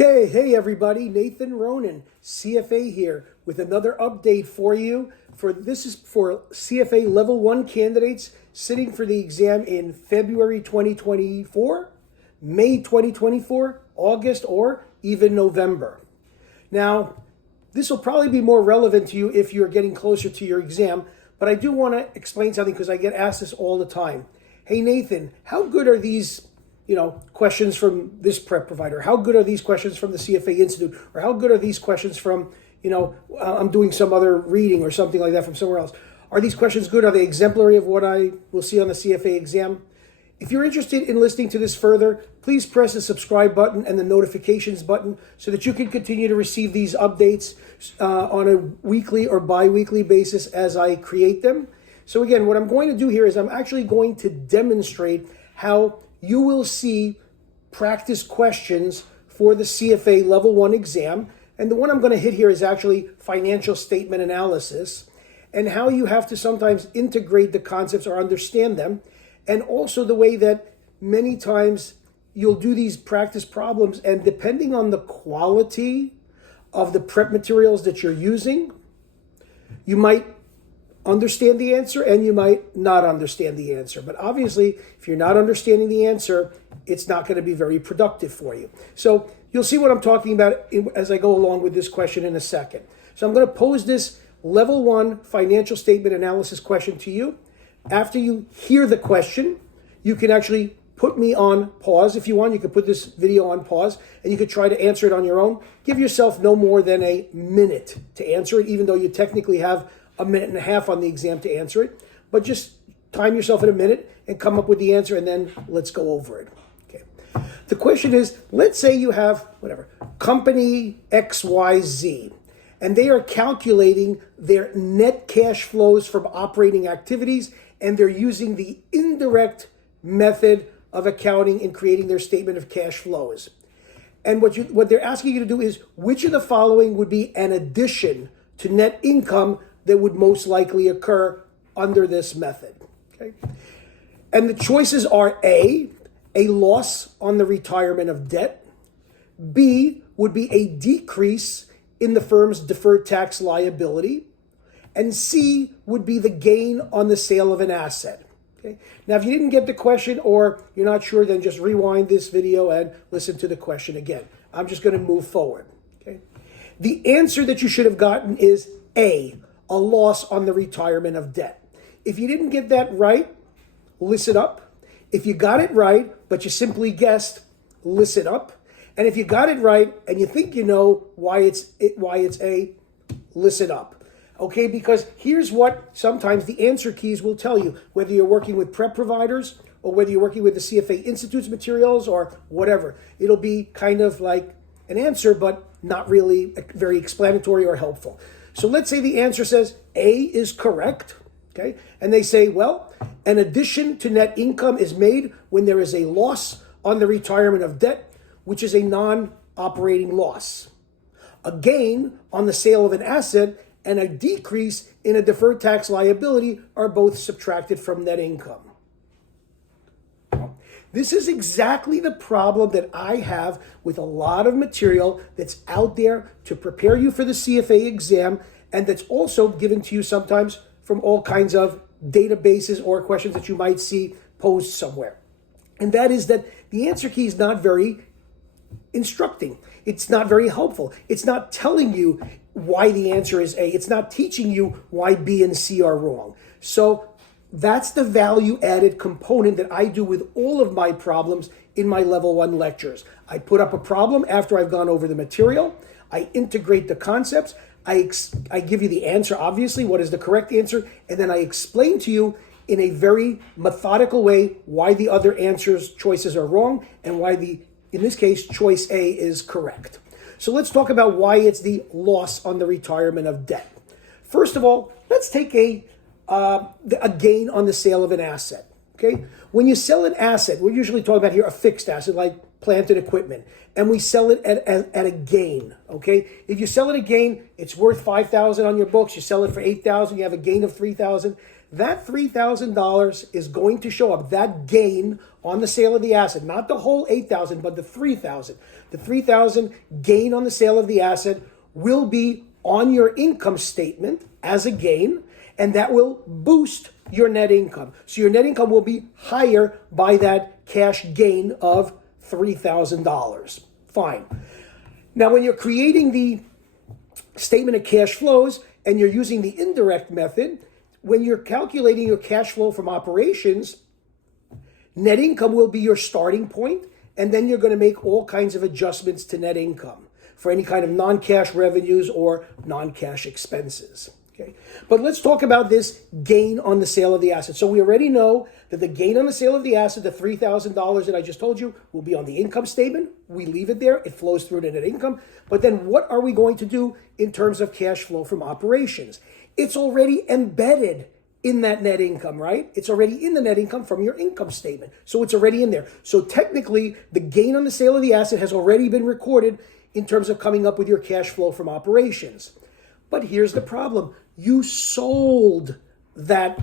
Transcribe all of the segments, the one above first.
Okay, hey everybody, Nathan Ronen, CFA here with another update for you. This is for CFA Level 1 candidates sitting for the exam in February 2024, May 2024, August, or even November. Now, this will probably be more relevant to you if you're getting closer to your exam, but I do want to explain something because I get asked this all the time. Hey Nathan, how good are these questions from this prep provider? How good are these questions from the CFA Institute? Or how good are these questions from, I'm doing some other reading or something like that from somewhere else? Are these questions good? Are they exemplary of what I will see on the CFA exam? If you're interested in listening to this further, please press the subscribe button and the notifications button so that you can continue to receive these updates on a weekly or bi-weekly basis as I create them. So again, what I'm going to do here is I'm actually going to demonstrate how you will see practice questions for the CFA Level 1 exam. And the one I'm going to hit here is actually financial statement analysis and how you have to sometimes integrate the concepts or understand them. And also the way that many times you'll do these practice problems, and depending on the quality of the prep materials that you're using, you might understand the answer and you might not understand the answer. But obviously, if you're not understanding the answer, it's not going to be very productive for you. So you'll see what I'm talking about as I go along with this question in a second. So I'm going to pose this Level 1 financial statement analysis question to you. After you hear the question, you can actually put me on pause. If you want, you could put this video on pause and you could try to answer it on your own. Give yourself no more than a minute to answer it, even though you technically have a minute and a half on the exam to answer it. But just time yourself in a minute and come up with the answer, and then let's go over it. Okay. The question is, let's say you have, company XYZ, and they are calculating their net cash flows from operating activities, and they're using the indirect method of accounting in creating their statement of cash flows. And what they're asking you to do is, which of the following would be an addition to net income that would most likely occur under this method? Okay. And the choices are A loss on the retirement of debt. B would be a decrease in the firm's deferred tax liability. And C would be the gain on the sale of an asset. Okay. Now, if you didn't get the question or you're not sure, then just rewind this video and listen to the question again. I'm just going to move forward. Okay. The answer that you should have gotten is A loss on the retirement of debt. If you didn't get that right, listen up. If you got it right, but you simply guessed, listen up. And if you got it right and you think you know why it's A, listen up. Okay, because here's what sometimes the answer keys will tell you, whether you're working with prep providers or whether you're working with the CFA Institute's materials or whatever. It'll be kind of like an answer, but not really very explanatory or helpful. So let's say the answer says A is correct, okay? And they say, well, an addition to net income is made when there is a loss on the retirement of debt, which is a non-operating loss. A gain on the sale of an asset and a decrease in a deferred tax liability are both subtracted from net income. This is exactly the problem that I have with a lot of material that's out there to prepare you for the CFA exam, and that's also given to you sometimes from all kinds of databases or questions that you might see posed somewhere. And that is that the answer key is not very instructing. It's not very helpful. It's not telling you why the answer is A. It's not teaching you why B and C are wrong. So that's the value added component that I do with all of my problems in my Level 1 lectures. I put up a problem after I've gone over the material. I integrate the concepts. I give you the answer, obviously, what is the correct answer, and then I explain to you in a very methodical way why the other choices are wrong and why in this case, choice A is correct. So let's talk about why it's the loss on the retirement of debt. First of all, let's take a gain on the sale of an asset. Okay, when you sell an asset, we're usually talking about here a fixed asset like plant and equipment, and we sell it at a gain. Okay, if you sell it at a gain, it's worth $5,000 on your books. You sell it for $8,000. You have a gain of $3,000. that $3,000 is going to show up, that gain on the sale of the asset, not the whole $8,000, but the $3,000. The $3,000 gain on the sale of the asset will be on your income statement as a gain, and that will boost your net income. So your net income will be higher by that cash gain of $3,000. Fine. Now, when you're creating the statement of cash flows and you're using the indirect method, when you're calculating your cash flow from operations, net income will be your starting point, and then you're going to make all kinds of adjustments to net income for any kind of non-cash revenues or non-cash expenses. Okay. But let's talk about this gain on the sale of the asset. So we already know that the gain on the sale of the asset, the $3,000 that I just told you, will be on the income statement. We leave it there. It flows through to net income. But then what are we going to do in terms of cash flow from operations? It's already embedded in that net income, right? It's already in the net income from your income statement. So it's already in there. So technically, the gain on the sale of the asset has already been recorded in terms of coming up with your cash flow from operations. But here's the problem. You sold that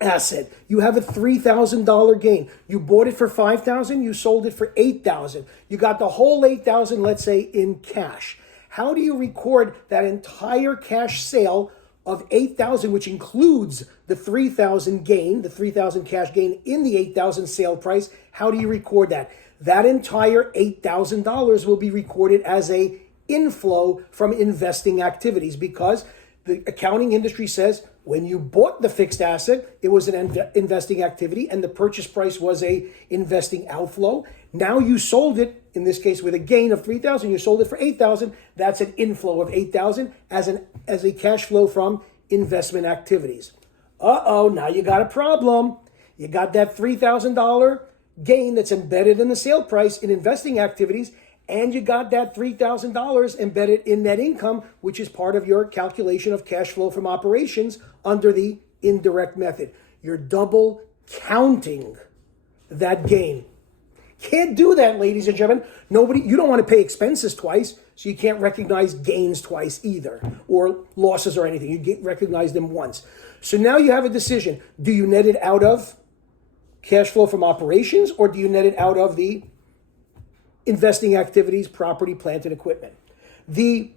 asset. You have a $3,000 gain. You bought it for $5,000. You sold it for $8,000. You got the whole $8,000, let's say, in cash. How do you record that entire cash sale of $8,000, which includes the $3,000 gain, the $3,000 cash gain in the $8,000 sale price? How do you record that? That entire $8,000 will be recorded as a inflow from investing activities, because the accounting industry says when you bought the fixed asset, it was an investing activity and the purchase price was a investing outflow. Now you sold it, in this case with a gain of $3,000, you sold it for $8,000. That's an inflow of $8,000 as a cash flow from investment activities. Now you got a problem. You got that $3,000 gain that's embedded in the sale price in investing activities, and you got that $3,000 embedded in net income, which is part of your calculation of cash flow from operations under the indirect method. You're double counting that gain. Can't do that, ladies and gentlemen. You don't want to pay expenses twice, so you can't recognize gains twice either, or losses or anything. You recognize them once. So now you have a decision. Do you net it out of cash flow from operations, or do you net it out of the investing activities, property, plant, and equipment? The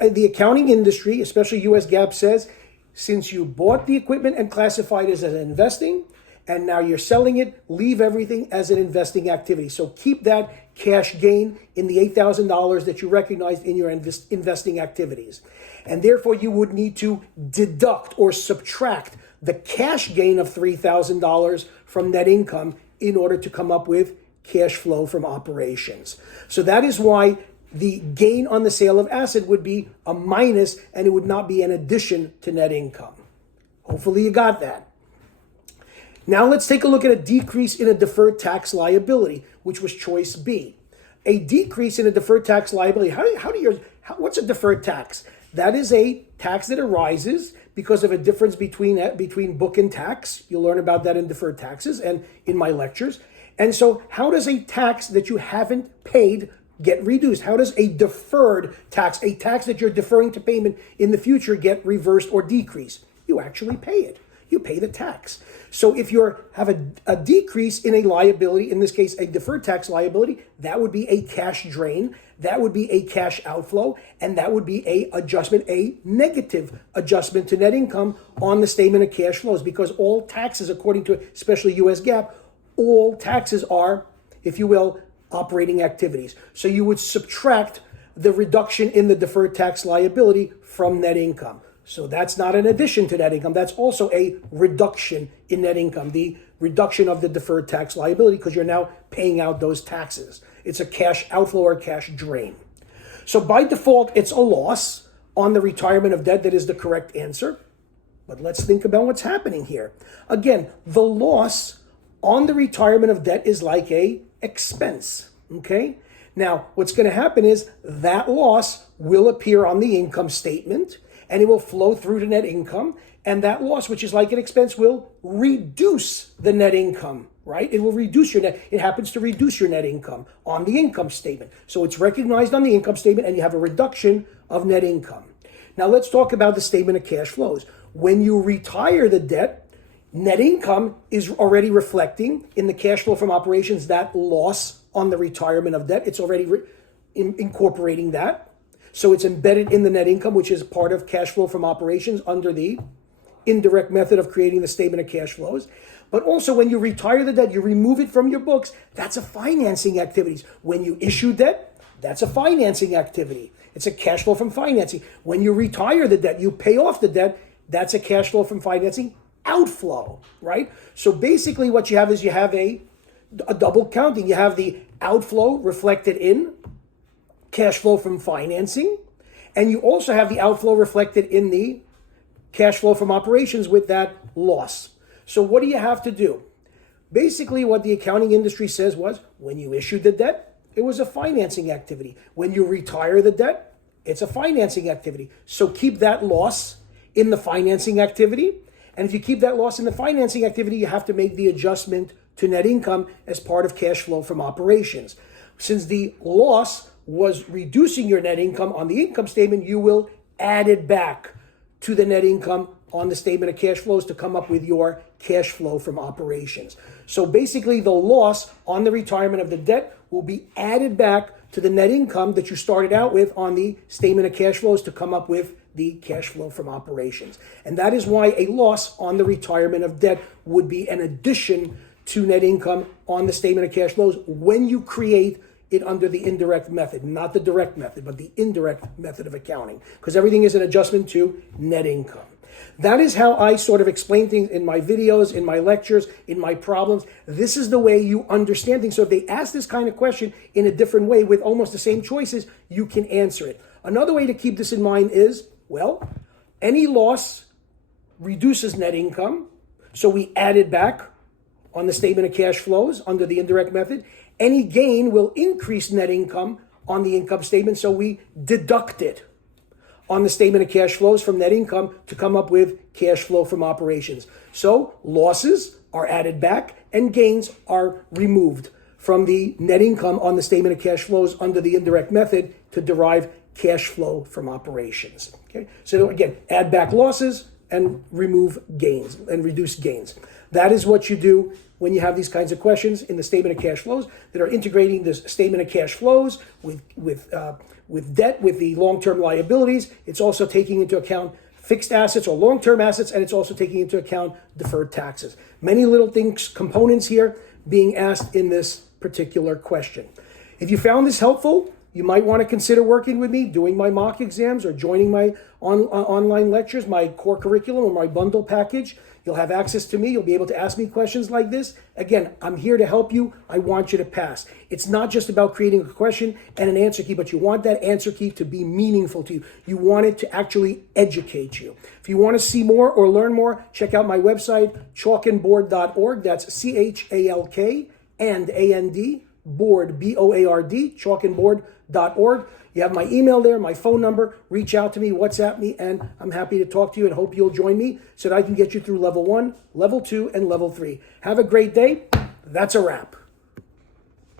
accounting industry, especially US GAAP, says since you bought the equipment and classified it as an investing, and now you're selling it, leave everything as an investing activity. So keep that cash gain in the $8,000 that you recognized in your investing activities. And therefore, you would need to deduct or subtract the cash gain of $3,000 from net income in order to come up with cash flow from operations. So that is why the gain on the sale of asset would be a minus, and it would not be an addition to net income. Hopefully you got that. Now let's take a look at a decrease in a deferred tax liability, which was choice B. A decrease in a deferred tax liability. What's a deferred tax? That is a tax that arises because of a difference between book and tax. You'll learn about that in deferred taxes and in my lectures. And so how does a tax that you haven't paid get reduced? How does a deferred tax, a tax that you're deferring to payment in the future, get reversed or decreased? You actually pay it. You pay the tax. So if you have a decrease in a liability, in this case, a deferred tax liability, that would be a cash drain. That would be a cash outflow. And that would be a negative adjustment to net income on the statement of cash flows, because all taxes, according to especially US GAAP, all taxes are, if you will, operating activities. So you would subtract the reduction in the deferred tax liability from net income. So that's not an addition to net income. That's also a reduction in net income, the reduction of the deferred tax liability, because you're now paying out those taxes. It's a cash outflow or cash drain. So by default, it's a loss on the retirement of debt. That is the correct answer. But let's think about what's happening here. Again, the loss on the retirement of debt is like a expense, okay? Now, what's going to happen is that loss will appear on the income statement, and it will flow through to net income. And that loss, which is like an expense, will reduce the net income, right? It will reduce your net. It happens to reduce your net income on the income statement. So it's recognized on the income statement, and you have a reduction of net income. Now let's talk about the statement of cash flows. When you retire the debt, net income is already reflecting in the cash flow from operations that loss on the retirement of debt. It's already incorporating that. So it's embedded in the net income, which is part of cash flow from operations under the indirect method of creating the statement of cash flows. But also when you retire the debt, you remove it from your books, that's a financing activity. When you issue debt, that's a financing activity. It's a cash flow from financing. When you retire the debt, you pay off the debt, that's a cash flow from financing outflow, right? So basically what you have is you have a double counting. You have the outflow reflected in cash flow from financing, and you also have the outflow reflected in the cash flow from operations with that loss. So what do you have to do? Basically what the accounting industry says was, when you issued the debt, it was a financing activity. When you retire the debt, it's a financing activity. So keep that loss in the financing activity. And if you keep that loss in the financing activity, you have to make the adjustment to net income as part of cash flow from operations. Since the loss was reducing your net income on the income statement, you will add it back to the net income on the statement of cash flows to come up with your cash flow from operations. So basically the loss on the retirement of the debt will be added back to the net income that you started out with on the statement of cash flows to come up with the cash flow from operations. And that is why a loss on the retirement of debt would be an addition to net income on the statement of cash flows when you create it under the indirect method, not the direct method, but the indirect method of accounting, because everything is an adjustment to net income. That is how I sort of explain things in my videos, in my lectures, in my problems. This is the way you understand things. So if they ask this kind of question in a different way with almost the same choices, you can answer it. Another way to keep this in mind is, well, any loss reduces net income, so we add it back on the statement of cash flows under the indirect method. Any gain will increase net income on the income statement, so we deduct it on the statement of cash flows from net income to come up with cash flow from operations. So losses are added back and gains are removed from the net income on the statement of cash flows under the indirect method to derive cash flow from operations. Okay, so again, add back losses and remove gains and reduce gains. That is what you do when you have these kinds of questions in the statement of cash flows that are integrating this statement of cash flows with debt, with the long-term liabilities. It's also taking into account fixed assets or long-term assets, and it's also taking into account deferred taxes. Many little things, components here being asked in this particular question. If you found this helpful, you might want to consider working with me, doing my mock exams or joining my online lectures, my core curriculum or my bundle package. You'll have access to me. You'll be able to ask me questions like this. Again, I'm here to help you. I want you to pass. It's not just about creating a question and an answer key, but you want that answer key to be meaningful to you. You want it to actually educate you. If you want to see more or learn more, check out my website, chalkandboard.org. That's CHALK and AND, board, BOARD, chalkandboard.org. You have my email there, my phone number. Reach out to me, WhatsApp me, and I'm happy to talk to you and hope you'll join me so that I can get you through level 1, level 2, and level 3. Have a great day. That's a wrap.